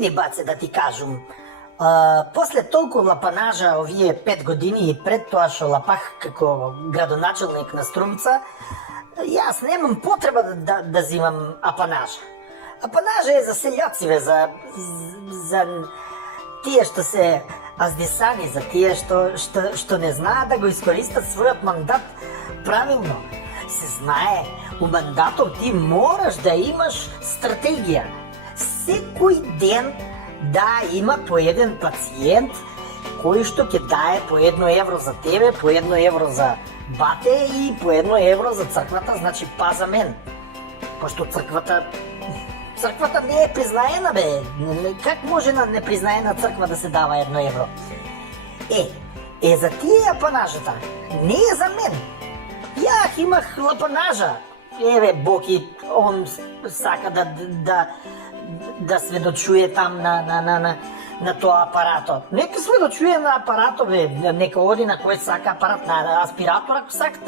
Види, баце, да ти кажам, после толкова лапанажа овие 5 години и пред тоа што лапах како градоначелник на Струмица, јас немам потреба да зимам апанажа. Апанажа е за селјациве, за тие што се аздисани, за тие што не знаат да го искористат својот мандат правилно. Се знае, у мандатот ти мораш да имаш стратегија. Секој ден да има по еден пациент кој што ќе дае по 1 евро за тебе, по 1 евро за бате и по 1 евро за црквата, значи па за мен. Пошто црквата не е признаена, бе. Как може на непризнаена црква да се дава 1 евро? За тие апанажата, не е за мен. Јах имах лапанажа. Еве, Боки, он сака да сведочуе там на тоа апарато. Нека сведочуе на апарато, бе. Нека оди на кој сака апарат, на аспиратор, ако сакат,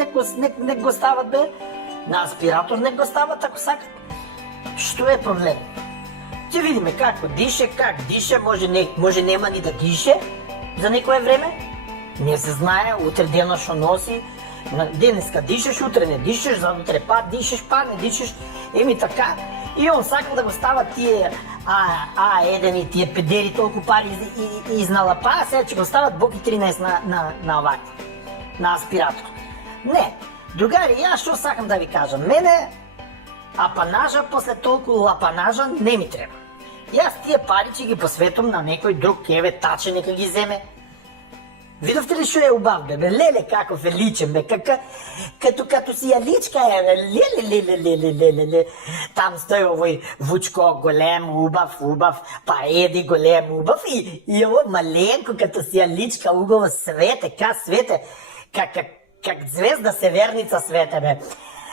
нека го стават, бе. На аспиратор нека го стават, ако сакат. Што е проблем? Ќе видиме како дише, как дише, може нема ни да дише за некое време. Не се знае, утре дено што носи. Денеска дишеш, утре не дишеш, за утре па дишеш, па не дишеш. Еми така. И он сакал да го стават тие А1 и тие педери толку пари изналапа, а сега ќе го стават Боки 13 на овак, на аспиратор. Не, другари, јас што сакам да ви кажам, мене апанажа после толку лапанажа не ми треба. Јас тие пари ќе ги посветам на некој друг, еве Таче нека ги земе. Видовте ли што е убав, бе? Леле, каков е личен, бе, като си ја личка е, леле. Там стои овој Вучко, голем, убав, па Еди, голем, убав, и ово маленко, като си ја личка, убаво свете, как звезда северница свете, бе.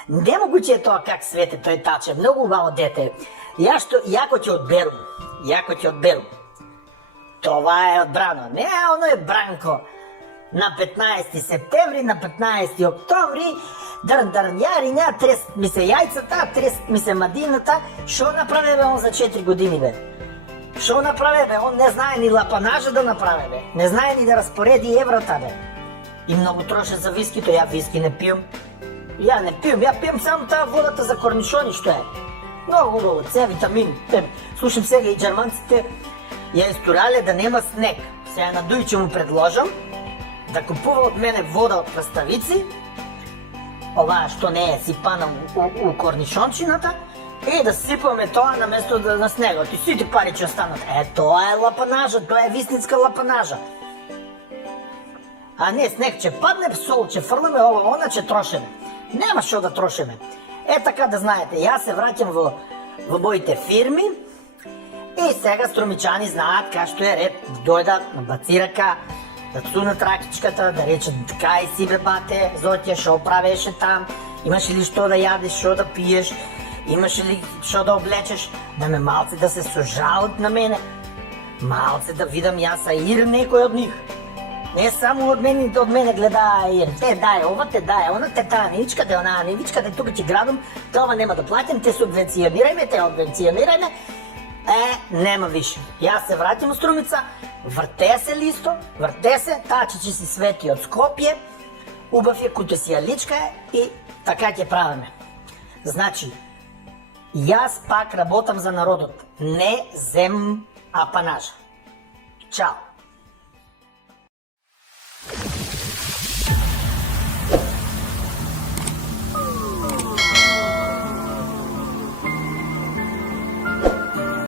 Немогуче е тоа как свете тој Таче, многу убаво дете. Јако ќе одберам. Това е одбрано. Не, оно е Бранко. На 15 септември, на 15 октомври, ня, трест ми се јајцата, трест ми се мадината. Шо направи, бе, он за 4 години, бе? Шо направи, бе? Он не знае ни лапанажа да направи, бе. Не знае ни да разпореди еврота, бе. И много троше за вискито, ја виски не пијам. Ја пијам само таа водата за корнишони, што е. Много убаво, С витамин. Слушам сега и джерманците ја исторале да нема снег. Сега на Дујче му предложам да купува од мене вода од краставици, оваа што не е сипана у корнишончината, и да сипаме тоа на место на снегот. И сите пари ќе останат. Тоа е лапанажа, тоа е вистинска лапанажа. А не снег ќе падне, сол ќе фрламе, она ќе трошеме. Нема што да трошеме. Така да знаете, јас се враќам во моите фирми, и сега струмичани знаат кај што е ред да дојдат, набацирака, да цунат ракичката, да речат кај си, бе, бате, Зотја, шо правеше там, имаш ли што да јадеш, шо да пиеш, имаш ли шо да облечеш, да ме малце да се сожалат на мене, малце да видам јас аир некој од нив. Не само од мене гледа аир, те дај ова, те дај она, те таа не вичкате, онаа не вичкате, тука ќе градам, тоа нема да платим, те субвенционирајме, те обвенционирајме. Нема више. Јас се вратим у Струмица, врте се листо, врте се, Таче ќе си свети од Скопје, убав е, куте си ја личка и така ќе правиме. Значи, јас пак работам за народот, не земам апанажа. Чао!